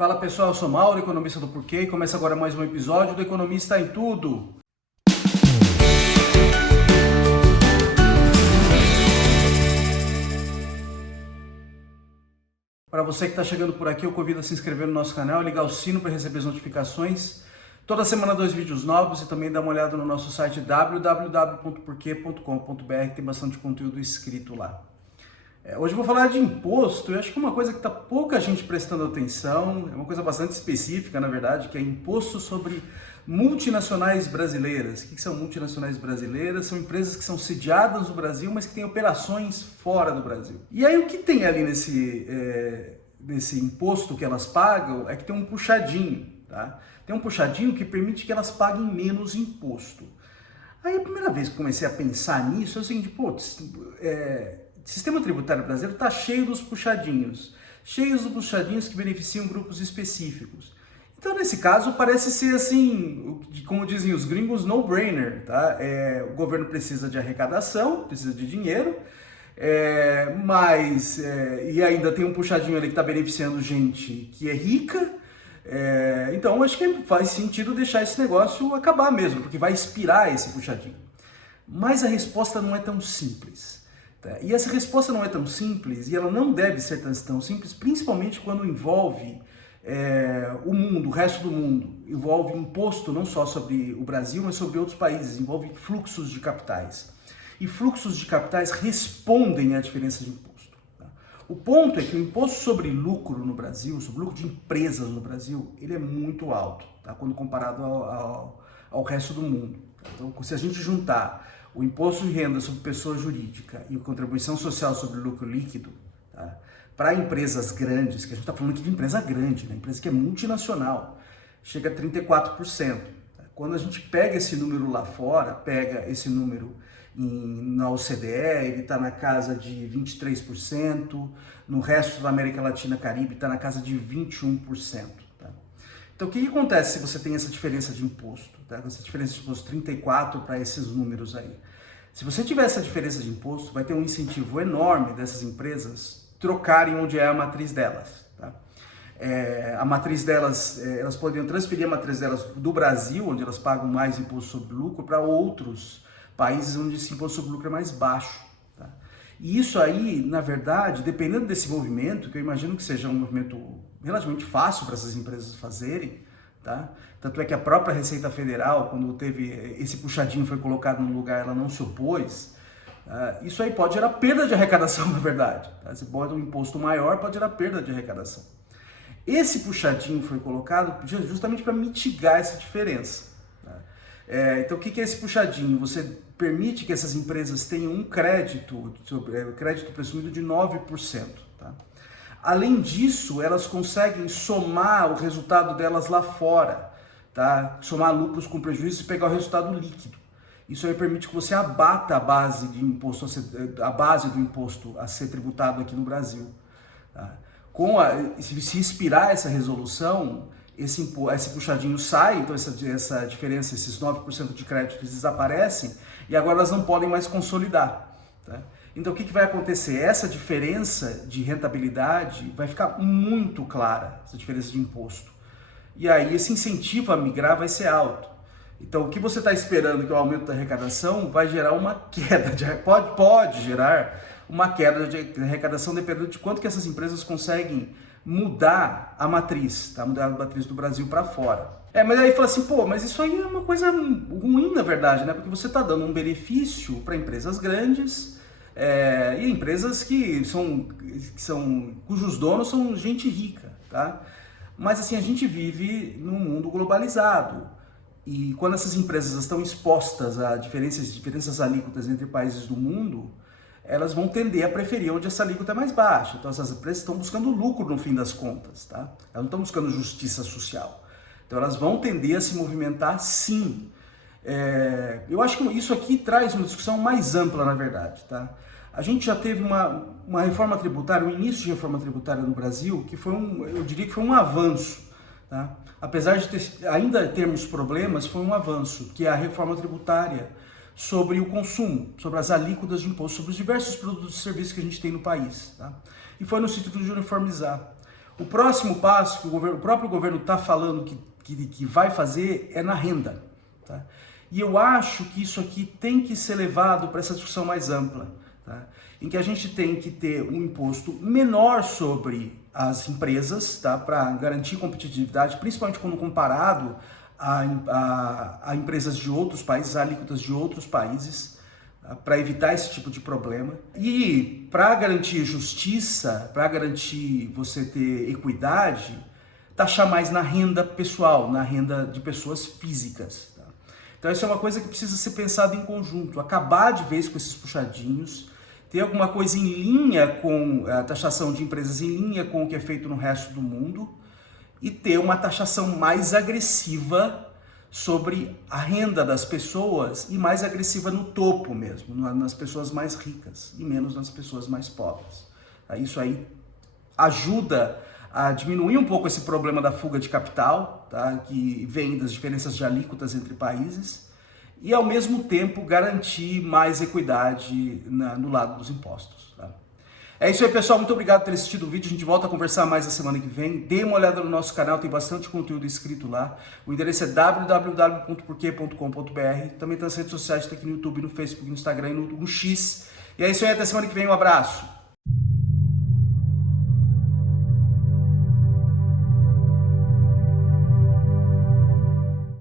Fala pessoal, eu sou Mauro, economista do Porquê, e começa agora mais um episódio do Economista em Tudo. Para você que está chegando por aqui, eu convido a se inscrever no nosso canal, ligar o sino para receber as notificações. Toda semana 2 vídeos novos e também dá uma olhada no nosso site www.porque.com.br, tem bastante conteúdo escrito lá. Hoje eu vou falar de imposto, eu acho que é uma coisa que está pouca gente prestando atenção, é uma coisa bastante específica, na verdade, que é imposto sobre multinacionais brasileiras. O que são multinacionais brasileiras? São empresas que são sediadas no Brasil, mas que têm operações fora do Brasil. E aí o que tem ali nesse imposto que elas pagam é que tem um puxadinho, tá? Tem um puxadinho que permite que elas paguem menos imposto. Aí a primeira vez que comecei a pensar nisso é o seguinte, o sistema tributário brasileiro está cheio dos puxadinhos que beneficiam grupos específicos. Então, nesse caso, parece ser assim, como dizem os gringos, no-brainer, tá? O governo precisa de arrecadação, precisa de dinheiro, e ainda tem um puxadinho ali que está beneficiando gente que é rica. Então, acho que faz sentido deixar esse negócio acabar mesmo, porque vai expirar esse puxadinho. Mas a resposta não é tão simples. E essa resposta não é tão simples, e ela não deve ser tão simples, principalmente quando envolve o mundo, o resto do mundo. Envolve imposto não só sobre o Brasil, mas sobre outros países, envolve fluxos de capitais. E fluxos de capitais respondem à diferença de imposto. Tá? O ponto é que o imposto sobre lucro no Brasil, sobre lucro de empresas no Brasil, ele é muito alto, tá? Quando comparado ao resto do mundo. Então, se a gente juntar o imposto de renda sobre pessoa jurídica e a contribuição social sobre lucro líquido, tá? Para empresas grandes, que a gente está falando aqui de empresa grande, né? Empresa que é multinacional, chega a 34%. Tá? Quando a gente pega esse número lá fora, pega esse número na OCDE, ele está na casa de 23%, no resto da América Latina e Caribe está na casa de 21%. Tá? Então, o que acontece se você tem essa diferença de imposto? Tá? Essa diferença de imposto 34 para esses números aí. Se você tiver essa diferença de imposto, vai ter um incentivo enorme dessas empresas trocarem onde é a matriz delas. Tá? A matriz delas, elas poderiam transferir a matriz delas do Brasil, onde elas pagam mais imposto sobre lucro, para outros países onde esse imposto sobre lucro é mais baixo. Tá? E isso aí, na verdade, dependendo desse movimento, que eu imagino que seja um movimento relativamente fácil para essas empresas fazerem, tá? Tanto é que a própria Receita Federal, quando teve esse puxadinho foi colocado no lugar, ela não se opôs. Isso aí pode gerar perda de arrecadação, na verdade. Tá? Você bota um imposto maior, pode gerar perda de arrecadação. Esse puxadinho foi colocado justamente para mitigar essa diferença. Tá? Então, o que é esse puxadinho? Você permite que essas empresas tenham um crédito presumido de 9%. Tá? Além disso, elas conseguem somar o resultado delas lá fora, tá? Somar lucros com prejuízo e pegar o resultado líquido. Isso aí permite que você abata a base do imposto a ser tributado aqui no Brasil. Tá? Se expirar essa resolução, esse puxadinho sai, então essa diferença, esses 9% de crédito, eles desaparecem e agora elas não podem mais consolidar. Tá? Então o que vai acontecer? Essa diferença de rentabilidade vai ficar muito clara, essa diferença de imposto. E aí esse incentivo a migrar vai ser alto. Então o que você está esperando que o aumento da arrecadação vai gerar uma queda, pode gerar uma queda de arrecadação dependendo de quanto que essas empresas conseguem mudar a matriz, tá? Mudar a matriz do Brasil para fora. Mas aí fala assim, mas isso aí é uma coisa ruim na verdade, né? Porque você está dando um benefício para empresas grandes, e empresas cujos donos são gente rica, tá? Mas assim, a gente vive num mundo globalizado e quando essas empresas estão expostas a diferenças alíquotas entre países do mundo, elas vão tender a preferir onde essa alíquota é mais baixa. Então essas empresas estão buscando lucro no fim das contas, tá? Elas não estão buscando justiça social. Então elas vão tender a se movimentar sim. Eu acho que isso aqui traz uma discussão mais ampla, na verdade, tá? A gente já teve uma reforma tributária, um início de reforma tributária no Brasil, que eu diria que foi um avanço. Tá? Apesar de ainda termos problemas, foi um avanço, que é a reforma tributária sobre o consumo, sobre as alíquotas de imposto, sobre os diversos produtos e serviços que a gente tem no país. Tá? E foi no sentido de uniformizar. O próximo passo que o próprio governo está falando que vai fazer é na renda. Tá? E eu acho que isso aqui tem que ser levado para essa discussão mais ampla, tá? Em que a gente tem que ter um imposto menor sobre as empresas, tá? Para garantir competitividade, principalmente quando comparado a empresas de outros países, a alíquotas de outros países, para evitar esse tipo de problema. E para garantir justiça, para garantir você ter equidade, taxar mais na renda pessoal, na renda de pessoas físicas. Tá? Então isso é uma coisa que precisa ser pensada em conjunto, acabar de vez com esses puxadinhos, ter alguma coisa em linha com a taxação de empresas, em linha com o que é feito no resto do mundo, e ter uma taxação mais agressiva sobre a renda das pessoas e mais agressiva no topo mesmo, nas pessoas mais ricas e menos nas pessoas mais pobres. Isso aí ajuda a diminuir um pouco esse problema da fuga de capital, tá? Que vem das diferenças de alíquotas entre países, e ao mesmo tempo garantir mais equidade no lado dos impostos. Tá? É isso aí, pessoal, muito obrigado por ter assistido o vídeo, a gente volta a conversar mais na semana que vem. Dê uma olhada no nosso canal, tem bastante conteúdo escrito lá. O endereço é www.porquê.com.br. Também tem nas redes sociais, tem aqui no YouTube, no Facebook, no Instagram e no X. E é isso aí, até semana que vem, um abraço.